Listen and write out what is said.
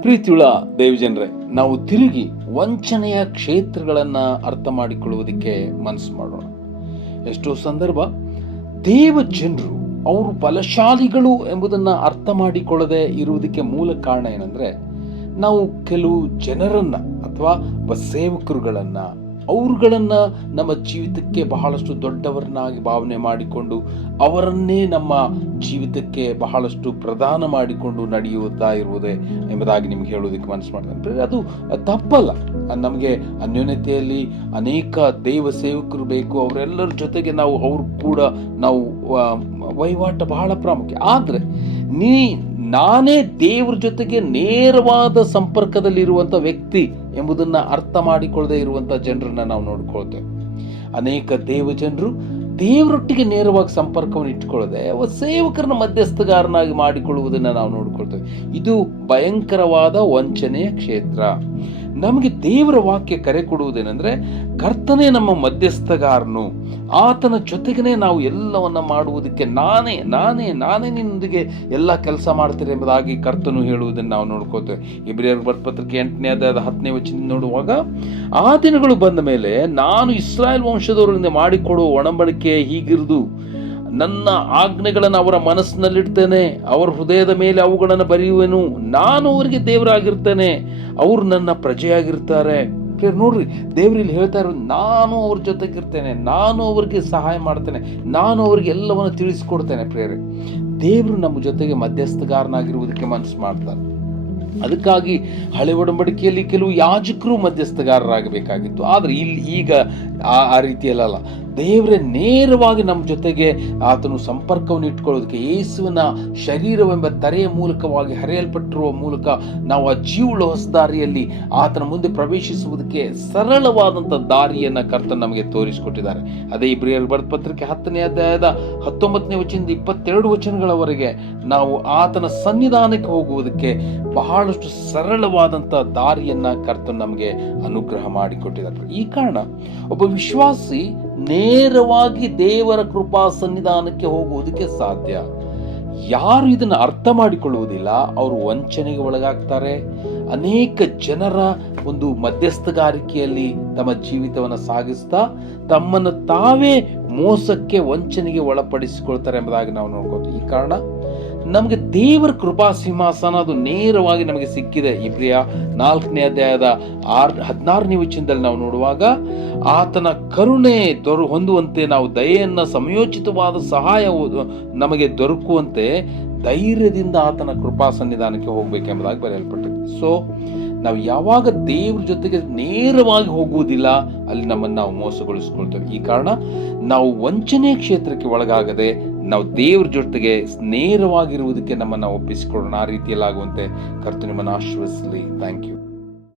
ಪ್ರೀತಿಯುಳ್ಳ ದೇವಜನರೇ, ನಾವು ತಿರುಗಿ ವಂಚನೆಯ ಕ್ಷೇತ್ರಗಳನ್ನು ಅರ್ಥ ಮಾಡಿಕೊಳ್ಳುವುದಕ್ಕೆ ಮನಸ್ಸು ಮಾಡೋಣ. ಎಷ್ಟೋ ಸಂದರ್ಭ ದೇವ ಜನರು ಅವರು ಬಲಶಾಲಿಗಳು ಎಂಬುದನ್ನು ಅರ್ಥ ಮಾಡಿಕೊಳ್ಳದೆ ಇರುವುದಕ್ಕೆ ಮೂಲ ಕಾರಣ ಏನಂದ್ರೆ, ನಾವು ಕೆಲವು ಜನರನ್ನು ಅಥವಾ ಒಬ್ಬ ಸೇವಕರುಗಳನ್ನ ಅವ್ರುಗಳನ್ನ ನಮ್ಮ ಜೀವಿತಕ್ಕೆ ಬಹಳಷ್ಟು ದೊಡ್ಡವರನ್ನಾಗಿ ಭಾವನೆ ಮಾಡಿಕೊಂಡು ಅವರನ್ನೇ ನಮ್ಮ ಜೀವಿತಕ್ಕೆ ಬಹಳಷ್ಟು ಪ್ರದಾನ ಮಾಡಿಕೊಂಡು ನಡೆಯುತ್ತಾ ಇರುವುದೇ ಎಂಬುದಾಗಿ ನಿಮ್ಗೆ ಹೇಳೋದಕ್ಕೆ ಮನಸ್ಸು ಮಾಡ್ತೇನೆ. ಅದು ತಪ್ಪಲ್ಲ. ನಮಗೆ ಅನ್ಯೋನ್ಯತೆಯಲ್ಲಿ ಅನೇಕ ದೇವ ಸೇವಕರು ಬೇಕು. ಅವರೆಲ್ಲರ ಜೊತೆಗೆ ನಾವು, ಅವ್ರು ಕೂಡ ನಾವು ವಹಿವಾಟ ಬಹಳ ಪ್ರಾಮುಖ್ಯ. ಆದರೆ ನೀ, ನಾನೇ ದೇವ್ರ ಜೊತೆಗೆ ನೇರವಾದ ಸಂಪರ್ಕದಲ್ಲಿರುವಂಥ ವ್ಯಕ್ತಿ. ಎಂಬುದನ್ನು ಅರ್ಥ ಮಾಡಿಕೊಳ್ಳದೆ ಇರುವಂಥ ಜನರನ್ನು ನಾವು ನೋಡ್ಕೊಳ್ತೇವೆ. ಅನೇಕ ದೇವ ಜನರು ದೇವರೊಟ್ಟಿಗೆ ನೇರವಾಗಿ ಸಂಪರ್ಕವನ್ನು ಇಟ್ಕೊಳ್ಳದೆ ಸೇವಕರನ್ನ ಮಧ್ಯಸ್ಥಗಾರನಾಗಿ ಮಾಡಿಕೊಳ್ಳುವುದನ್ನು ನಾವು ನೋಡ್ಕೊಳ್ತೇವೆ. ಇದು ಭಯಂಕರವಾದ ವಂಚನೆಯ ಕ್ಷೇತ್ರ. ನಮಗೆ ದೇವರ ವಾಕ್ಯ ಕರೆ ಕೊಡುವುದೇನೆಂದ್ರೆ ಕರ್ತನೇ ನಮ್ಮ ಮಧ್ಯಸ್ಥಗಾರನು, ಆತನ ಜೊತೆಗೇ ನಾವು ಎಲ್ಲವನ್ನ ಮಾಡುವುದಕ್ಕೆ ನಾನೇ ನಾನೇ ನಾನೇ ನಿನ್ನೊಂದಿಗೆ ಎಲ್ಲ ಕೆಲಸ ಮಾಡ್ತೇನೆ ಎಂಬುದಾಗಿ ಕರ್ತನು ಹೇಳುವುದನ್ನು ನಾವು ನೋಡ್ಕೋತೇವೆ. ಇಬ್ರಿಯರ್ ಪತ್ರಿಕೆ ಎಂಟನೇ ಅದ ಹತ್ತನೇ ವಚನ ನೋಡುವಾಗ, ಆ ದಿನಗಳು ಬಂದ ಮೇಲೆ ನಾನು ಇಸ್ರಾಯೇಲ್ ವಂಶದವರಿಂದ ಮಾಡಿಕೊಡುವ ಒಡಂಬಡಿಕೆ ಹೀಗಿರುದು. ನನ್ನ ಆಜ್ಞೆಗಳನ್ನು ಅವರ ಮನಸ್ಸಿನಲ್ಲಿಡ್ತೇನೆ, ಅವರ ಹೃದಯದ ಮೇಲೆ ಅವುಗಳನ್ನು ಬರೆಯುವೆನು. ನಾನು ಅವರಿಗೆ ದೇವರಾಗಿರ್ತೇನೆ, ಅವರು ನನ್ನ ಪ್ರಜೆಯಾಗಿರ್ತಾರೆ ಪ್ರಿಯರೇ, ನೋಡ್ರಿ ದೇವ್ರು ಇಲ್ಲಿ ಹೇಳ್ತಾ ಇರೋದು ನಾನು ಅವ್ರ ಜೊತೆಗಿರ್ತೇನೆ ನಾನು ಅವ್ರಿಗೆ ಸಹಾಯ ಮಾಡ್ತೇನೆ ನಾನು ಅವ್ರಿಗೆ ಎಲ್ಲವನ್ನು ತಿಳಿಸ್ಕೊಡ್ತೇನೆ ಪ್ರೇರೆ ದೇವರು ನಮ್ಮ ಜೊತೆಗೆ ಮಧ್ಯಸ್ಥಗಾರನಾಗಿರುವುದಕ್ಕೆ ಮನಸ್ಸು ಮಾಡ್ತಾರೆ. ಅದಕ್ಕಾಗಿ ಹಳೆ ಒಡಂಬಡಿಕೆಯಲ್ಲಿ ಕೆಲವು ಯಾಜಕರು ಮಧ್ಯಸ್ಥಗಾರರಾಗಬೇಕಾಗಿತ್ತು. ಆದರೆ ಇಲ್ಲಿ ಈಗ ಆ ರೀತಿಯಲ್ಲ ದೇವರೇ ನೇರವಾಗಿ ನಮ್ಮ ಜೊತೆಗೆ ಆತನು ಸಂಪರ್ಕವನ್ನು ಇಟ್ಕೊಳ್ಳೋದಕ್ಕೆ ಯೇಸುವಿನ ಶರೀರವೆಂಬ ತರೆಯ ಮೂಲಕವಾಗಿ ಹರಿಯಲ್ಪಟ್ಟಿರುವ ಮೂಲಕ ನಾವು ಆ ಜೀವಳ ಹೊಸದಾರಿಯಲ್ಲಿ ಆತನ ಮುಂದೆ ಪ್ರವೇಶಿಸುವುದಕ್ಕೆ ಸರಳವಾದಂಥ ದಾರಿಯನ್ನು ಕರ್ತನ ನಮಗೆ ತೋರಿಸಿಕೊಟ್ಟಿದ್ದಾರೆ. ಅದೇ ಇಬ್ರಿಯರ್ ಬರೆದ ಪತ್ರಿಕೆ ಹತ್ತನೇ ಅಧ್ಯಾಯದ ಹತ್ತೊಂಬತ್ತನೇ ವಚನದಿಂದ ಇಪ್ಪತ್ತೆರಡು ವಚನಗಳವರೆಗೆ ನಾವು ಆತನ ಸನ್ನಿಧಾನಕ್ಕೆ ಹೋಗುವುದಕ್ಕೆ ಬಹಳಷ್ಟು ಸರಳವಾದಂಥ ದಾರಿಯನ್ನು ಕರ್ತನು ನಮಗೆ ಅನುಗ್ರಹ ಮಾಡಿಕೊಟ್ಟಿದ್ದಾರೆ. ಈ ಕಾರಣ ಒಬ್ಬ ವಿಶ್ವಾಸಿ ನೇರವಾಗಿ ದೇವರ ಕೃಪಾ ಸನ್ನಿಧಾನಕ್ಕೆ ಹೋಗುವುದಕ್ಕೆ ಸಾಧ್ಯ. ಯಾರು ಇದನ್ನು ಅರ್ಥ ಮಾಡಿಕೊಳ್ಳುವುದಿಲ್ಲ, ಅವರು ವಂಚನೆಗೆ ಒಳಗಾಗ್ತಾರೆ. ಅನೇಕ ಜನರ ಒಂದು ಮಧ್ಯಸ್ಥಗಾರಿಕೆಯಲ್ಲಿ ತಮ್ಮ ಜೀವಿತವನ್ನು ಸಾಗಿಸ್ತಾ ತಮ್ಮನ್ನು ತಾವೇ ಮೋಸಕ್ಕೆ ವಂಚನೆಗೆ ಒಳಪಡಿಸಿಕೊಳ್ತಾರೆ ಎಂಬುದಾಗಿ ನಾವು ನೋಡ್ಕೋತೀವಿ. ಈ ಕಾರಣ ನಮಗೆ ದೇವರ ಕೃಪಾ ಸಿಂಹಾಸನ ಅದು ನೇರವಾಗಿ ನಮಗೆ ಸಿಕ್ಕಿದೆ. ಇಬ್ರಿಯ ನಾಲ್ಕನೇ ಅಧ್ಯಾಯದ ಆರ್ ಹದಿನಾರನೇ ವಚನದಲ್ಲಿ ನಾವು ನೋಡುವಾಗ, ಆತನ ಕರುಣೆ ದೊರ ಹೊಂದುವಂತೆ ನಾವು ದಯೆಯನ್ನು ಸಮಯೋಚಿತವಾದ ಸಹಾಯ ನಮಗೆ ದೊರಕುವಂತೆ ಧೈರ್ಯದಿಂದ ಆತನ ಕೃಪಾ ಸನ್ನಿಧಾನಕ್ಕೆ ಹೋಗಬೇಕೆಂಬುದಾಗಿ ಬರೆಯಲ್ಪಟ್ಟಿದೆ. ಸೊ ನಾವು ಯಾವಾಗ ದೇವ್ರ ಜೊತೆಗೆ ನೇರವಾಗಿ ಹೋಗುವುದಿಲ್ಲ, ಅಲ್ಲಿ ನಮ್ಮನ್ನು ನಾವು ಮೋಸಗೊಳಿಸ್ಕೊಳ್ತೇವೆ. ಈ ಕಾರಣ ನಾವು ವಂಚನೆ ಕ್ಷೇತ್ರಕ್ಕೆ ಒಳಗಾಗದೆ ನಾವು ದೇವ್ರ ಜೊತೆಗೆ ನೇರವಾಗಿರುವುದಕ್ಕೆ ನಮ್ಮನ್ನು ಒಪ್ಪಿಸಿಕೊಳ್ಳೋಣ. ಆ ರೀತಿಯಲ್ಲಾಗುವಂತೆ ಕರ್ತು ನಿಮ್ಮನ್ನು ಆಶೀರ್ವದಿಸಲಿ. Thank you